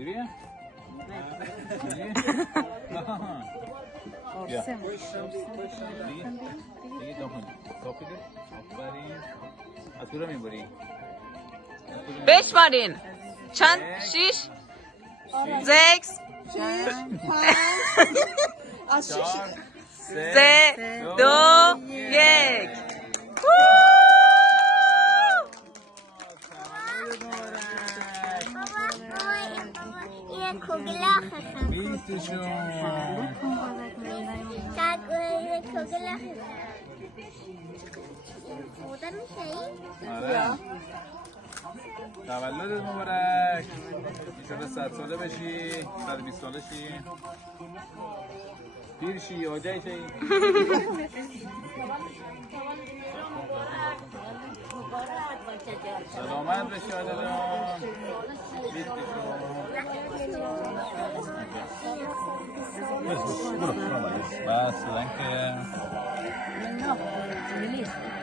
اینجوریه؟ بیا دیگه داخل کافیده آفرین از کجا میبری؟ بشمارین چند؟ 6 6 3 2 1 تولدت مبارک ایشالا 100 ساله بشی 120 ساله شی پیر شی آجای شی سلامت بشی آجا جان بس که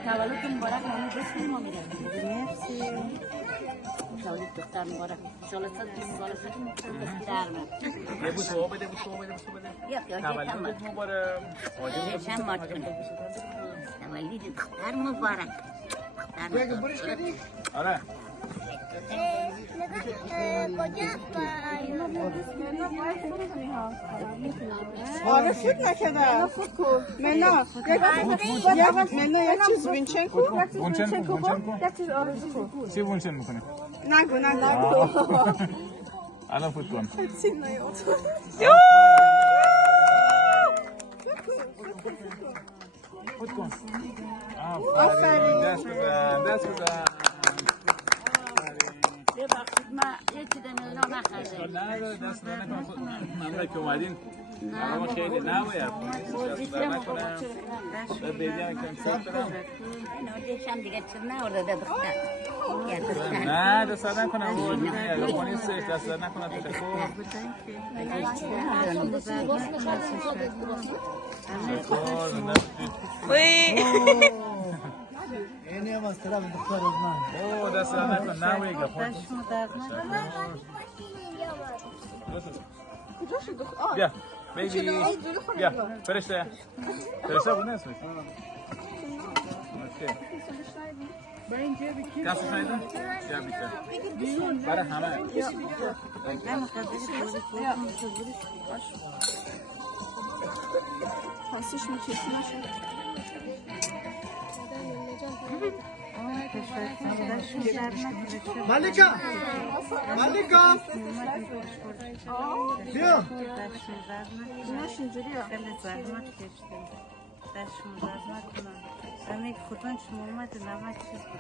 تولد مبارک مامی بسیم ما میره مرسی تولد دختر مبارک انشالله 120 سال شدیم درمه یه بوس بده بوس بده یا تولدت مبارک چند مارد کنه تولد دختر مبارک آره آره فوت نکرده فوت کن منا یک چیز وینچن کن یک چیز آرزو کن چی وونچن میکنی؟ نگو الان فوت کن فوت کن آفرین دست بزن ببخشید من یه چیز منا نخرده نه دست نکن ممنون که اومدین اما خیلی نباید دست نکنم بعد بیدیم کم سر برم نادشم دیگه چیز نورده دختر نه دست نکنم اگه نیستش دست نکنم تشکر اینی هم از طرف دختر از من اوه دست نکن نوی گفت کجا شد بیا بیبی بیا فرشته بود اسمش کسی شنیدن؟ یا بیشه برای همه پاسش میکشی نشد مالکا بیا ایناش اینجوریه خیلی زحمت کشتیم دستشون زحمت کنم همه خودان شما اومدن همه چیز